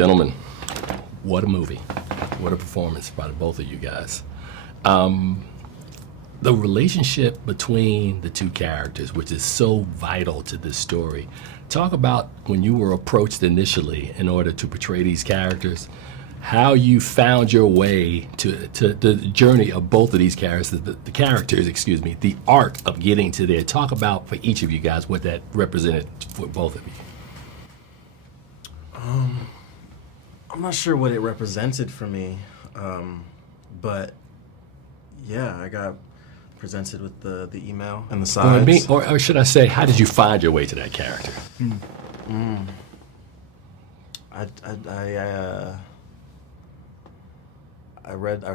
Gentlemen, what a movie. What a performance by both of you guys. The relationship between the two characters, which is so vital to this story. Talk about when you were approached initially in order to portray these characters, how you found your way to the journey of both of these characters, the characters, excuse me, the art of getting to there. Talk about, for each of you guys, what that represented for both of you. I'm not sure what it represented for me, but yeah, I got presented with the email and the sides. Or should I say, how did you find your way to that character? I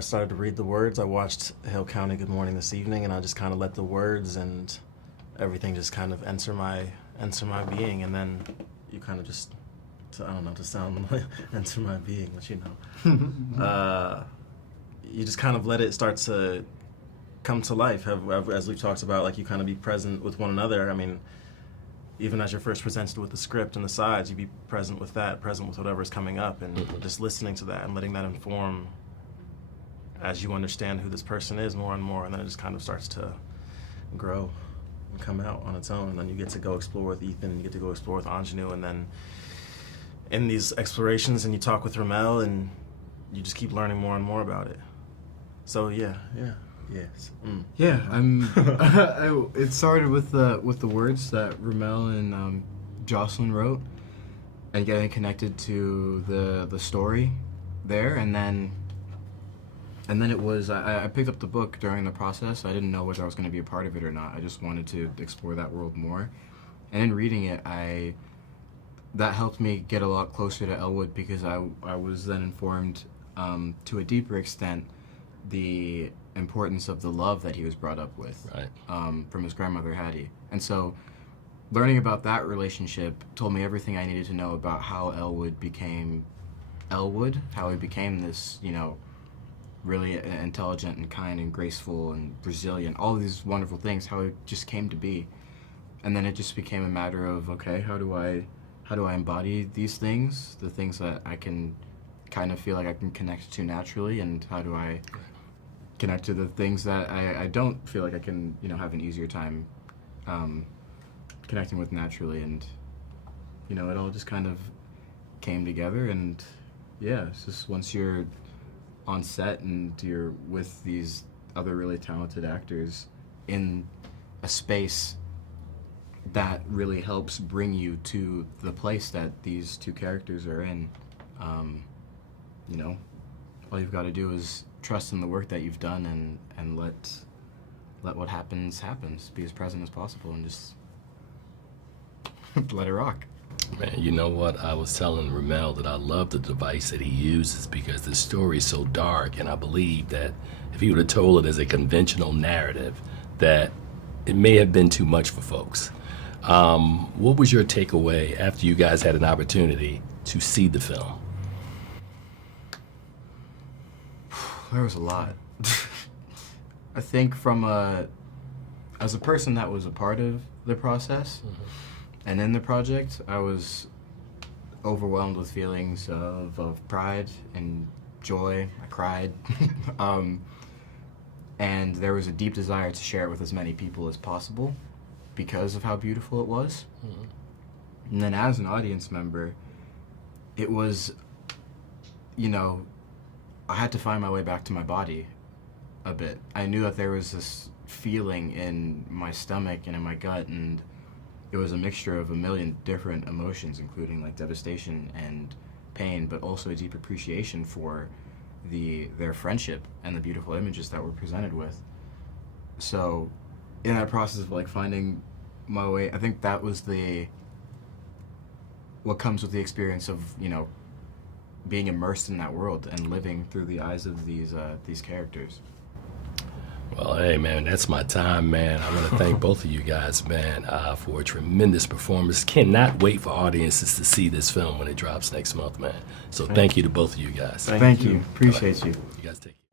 started to read the words. I watched Hale County Good Morning this evening, and I just kind of let the words and everything just kind of enter my being, and then you kind of just, I don't know, to sound like enter my being, but you know, you just kind of let it start to come to life. As we've talked about, like, you kind of be present with one another. I mean, even as you're first presented with the script and the sides, you be present with that, present with whatever's coming up, and just listening to that and letting that inform as you understand who this person is more and more, and then it just kind of starts to grow and come out on its own, and then you get to go explore with Ethan, and you get to go explore with Ingenue, and then in these explorations, and you talk with Ramel, and you just keep learning more and more about it. So yes. Yeah, it started with the words that Ramel and Jocelyn wrote, and getting connected to the story there, and then it was I picked up the book during the process. I didn't know whether I was going to be a part of it or not. I just wanted to explore that world more, and in reading it, that helped me get a lot closer to Elwood, because I was then informed to a deeper extent the importance of the love that he was brought up with, right, from his grandmother Hattie. And so learning about that relationship told me everything I needed to know about how Elwood became Elwood, how he became this, you know, really intelligent and kind and graceful and resilient, all of these wonderful things, how it just came to be. And then it just became a matter of, okay, how do I embody these things, the things that I can kind of feel like I can connect to naturally, and how do I connect to the things that I don't feel like I can, you know, have an easier time connecting with naturally. And, you know, it all just kind of came together. And yeah, it's just once you're on set and you're with these other really talented actors in a space that really helps bring you to the place that these two characters are in, you know, all you've got to do is trust in the work that you've done, and let what happens. Be as present as possible, and just let it rock. Man, you know what? I was telling Ramel that I love the device that he uses, because the story is so dark, and I believe that if he would have told it as a conventional narrative, that it may have been too much for folks. What was your takeaway after you guys had an opportunity to see the film? There was a lot. I think as a person that was a part of the process, and in the project, I was overwhelmed with feelings of pride and joy. I cried. And there was a deep desire to share it with as many people as possible because of how beautiful it was. And then as an audience member, it was, you know, I had to find my way back to my body a bit. I knew that there was this feeling in my stomach and in my gut, and it was a mixture of a million different emotions, including like devastation and pain, but also a deep appreciation for their friendship and the beautiful images that we're presented with. So in that process of like finding my way, I think that was what comes with the experience of, you know, being immersed in that world and living through the eyes of these characters. Well, hey, man, that's my time, man. I want to thank both of you guys, man, for a tremendous performance. Cannot wait for audiences to see this film when it drops next month, man. So thank you to both of you guys. Thank you. Appreciate you. You guys take care.